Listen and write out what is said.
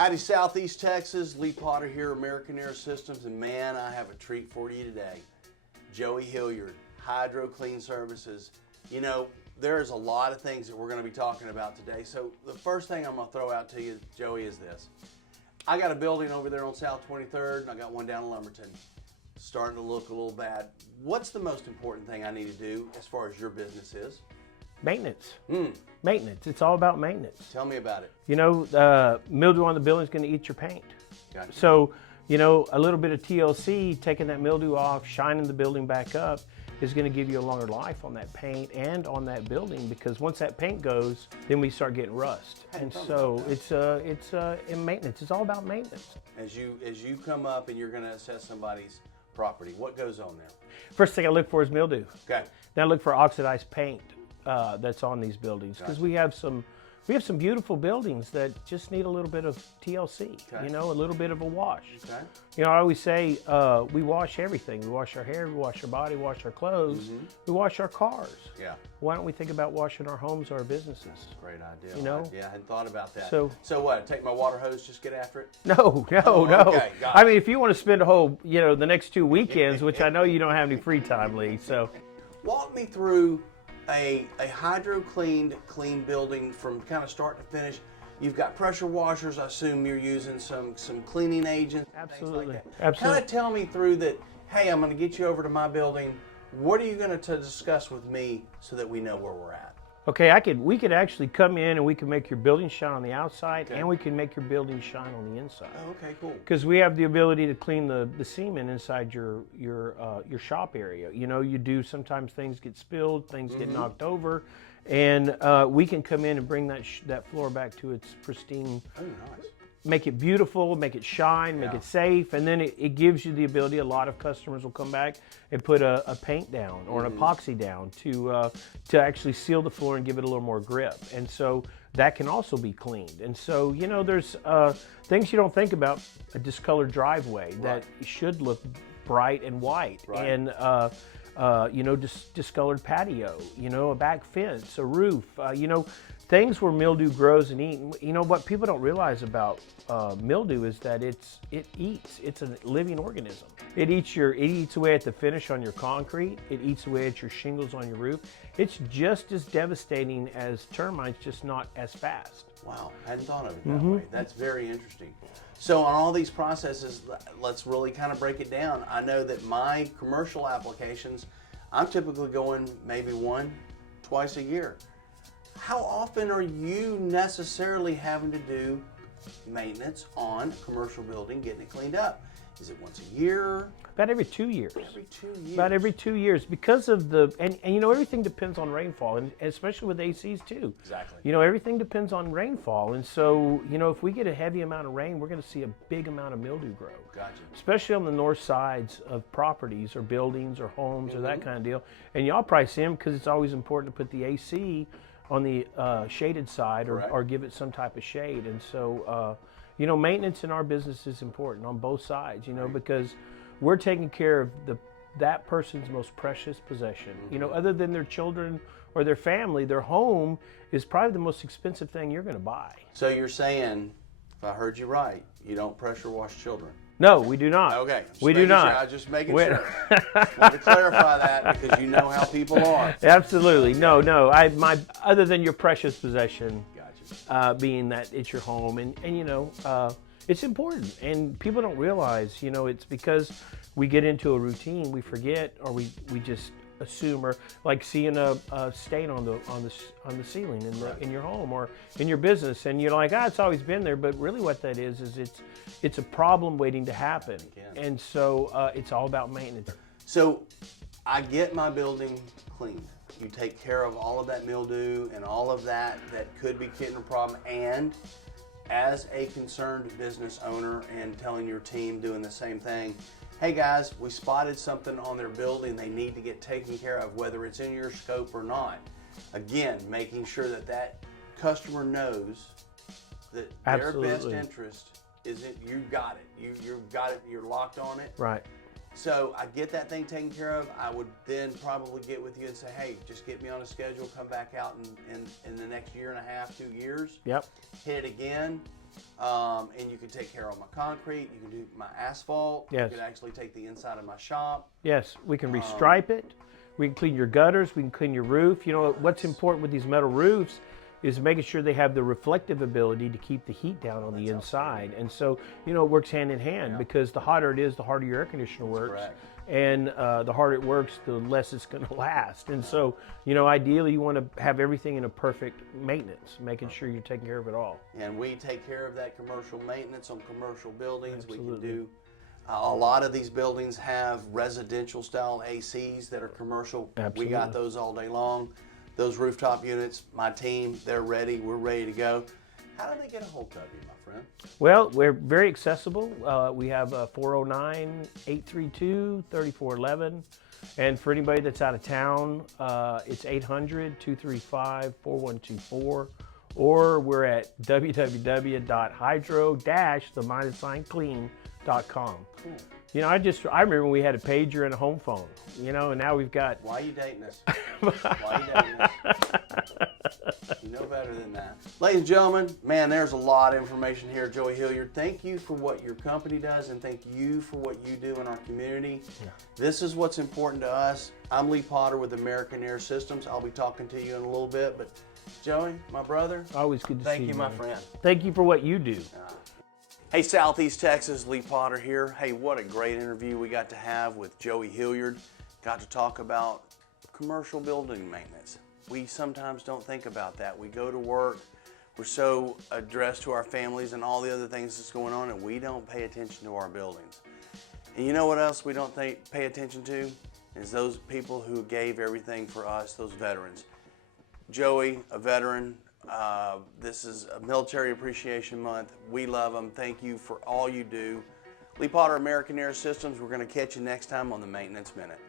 Howdy, Southeast Texas. Lee Potter here, American Air Systems, and man, I have a treat for you today. Joey Hilliard, Hydro Clean Services. You know, there's a lot of things that we're going to be talking about today. So the first thing I'm going to throw out to you, Joey, is this. I got a building over there on South 23rd, and I got one down in Lumberton. Starting to look a little bad. What's the most important thing I need to do as far as your business is? Maintenance. Maintenance. It's all about maintenance. Tell me about it. You know, mildew on the building is going to eat your paint. Gotcha. So, you know, a little bit of TLC, taking that mildew off, shining the building back up, is going to give you a longer life on that paint and on that building, because once that paint goes, then we start getting rust. And so it's in maintenance. It's all about maintenance. As you come up and you're going to assess somebody's property, what goes on there? First thing I look for is mildew. Okay. Then I look for oxidized paint that's on these buildings, because Gotcha. we have some beautiful buildings that just need a little bit of TLC. Okay. You know, a little bit of a wash. Okay. You know, I always say we wash everything. We wash our hair, we wash our body, wash our clothes, we wash our cars. Yeah. Why don't we think about washing our homes or our businesses? Great idea. You know? Yeah, I hadn't thought about that. So what? Take my water hose, just get after it? No. Okay, got I it. mean, if you want to spend a whole, you know, the next 2 weekends, which I know you don't have any free time, Lee. So Walk me through a hydro clean building from kind of start to finish. You've got pressure washers. I assume you're using some cleaning agents. Absolutely. Things like that. Absolutely. Kind of tell me through that. Hey, I'm going to get you over to my building. What are you going to discuss with me so that we know where we're at? okay, we could actually come in and we can make your building shine on the outside, Okay. and we can make your building shine on the inside. Oh, okay, cool. Because we have the ability to clean the semen inside your shop area. You know, you do, sometimes things get spilled, things get knocked over, and we can come in and bring that floor back to its pristine. Oh, nice. Make it beautiful, make it shine, make Yeah. it safe, and then it gives you the ability. A lot of customers will come back and put a paint down or an epoxy down to actually seal the floor and give it a little more grip. And so that can also be cleaned. And so, you know, there's things you don't think about. A discolored driveway that should look bright and white, and you know, discolored patio, you know, a back fence, a roof, you know, things where mildew grows and eats. You know, what people don't realize about mildew is that it eats. It's a living organism. It eats away at the finish on your concrete. It eats away at your shingles on your roof. It's just as devastating as termites, just not as fast. Wow, I hadn't thought of it that way. That's very interesting. So on all these processes, let's really kind of break it down. I know that my commercial applications, I'm typically going maybe twice a year. How often are you necessarily having to do maintenance on a commercial building, getting it cleaned up? Is it once a year? About every 2 years. Every 2 years. About every 2 years, because of and you know, everything depends on rainfall, and especially with ACs too. Exactly. You know, everything depends on rainfall, and so, you know, if we get a heavy amount of rain, we're going to see a big amount of mildew grow. Gotcha. Especially on the north sides of properties or buildings or homes or that kind of deal. And y'all probably see them because it's always important to put the AC on the shaded side, or give it some type of shade. And so, you know, maintenance in our business is important on both sides, you know, because we're taking care of that person's most precious possession. You know, other than their children or their family, their home is probably the most expensive thing you're going to buy. So you're saying, if I heard you right, you don't pressure wash children? No, we do not. Okay. We do not. I was just making sure. Want to clarify that because you know how people are. Absolutely. No. Other than your precious possession, Gotcha. being that it's your home, and you know, it's important, and people don't realize, you know, it's because we get into a routine, we forget, or we just assume, or like seeing a stain on the ceiling in your home or in your business, and you're like, it's always been there, but really what that is it's a problem waiting to happen. And so it's all about maintenance. So I get my building cleaned. You take care of all of that mildew and all of that could be getting a problem. And as a concerned business owner and telling your team, doing the same thing, hey guys, we spotted something on their building they need to get taken care of, whether it's in your scope or not. Again, making sure that customer knows that Absolutely. their best interest is you got it. You've got it, you're locked on it. Right. So I get that thing taken care of. I would then probably get with you and say, hey, just get me on a schedule, come back out in the next year and a half, 2 years. Yep. Hit it again. And you can take care of my concrete. You can do my asphalt. Yes. You can actually take the inside of my shop. Yes, we can restripe it. We can clean your gutters. We can clean your roof. You know, what's important with these metal roofs is making sure they have the reflective ability to keep the heat down on the inside. And so, you know, it works hand in hand because the hotter it is, the harder your air conditioner works. Correct. And the harder it works, the less it's going to last. And so, you know, ideally you want to have everything in a perfect maintenance, making sure you're taking care of it all. And we take care of that commercial maintenance on commercial buildings. Absolutely. We can do, a lot of these buildings have residential style ACs that are commercial. Absolutely. We got those all day long. Those rooftop units, my team, they're ready. We're ready to go. How do they get a hold of you, my friend? Well, we're very accessible. We have 409-832-3411. And for anybody that's out of town, it's 800-235-4124. Or we're at www.hydro-clean.com. Cool. You know, I remember when we had a pager and a home phone, you know, and now we've got... Why are you dating us? Why are you dating us? You know better than that. Ladies and gentlemen, man, there's a lot of information here. Joey Hilliard, thank you for what your company does, and thank you for what you do in our community. Yeah. This is what's important to us. I'm Lee Potter with American Air Systems. I'll be talking to you in a little bit, but Joey, my brother, always good to see you. Thank you, my friend. Thank you for what you do. Hey, Southeast Texas, Lee Potter here. Hey, what a great interview we got to have with Joey Hilliard. Got to talk about commercial building maintenance. We sometimes don't think about that. We go to work, we're so addressed to our families and all the other things that's going on, and we don't pay attention to our buildings. And you know what else we don't pay attention to? Is those people who gave everything for us, those veterans. Joey, a veteran. This is a Military Appreciation Month. We love them. Thank you for all you do. Lee Potter, American Air Systems. We're going to catch you next time on the Maintenance Minute.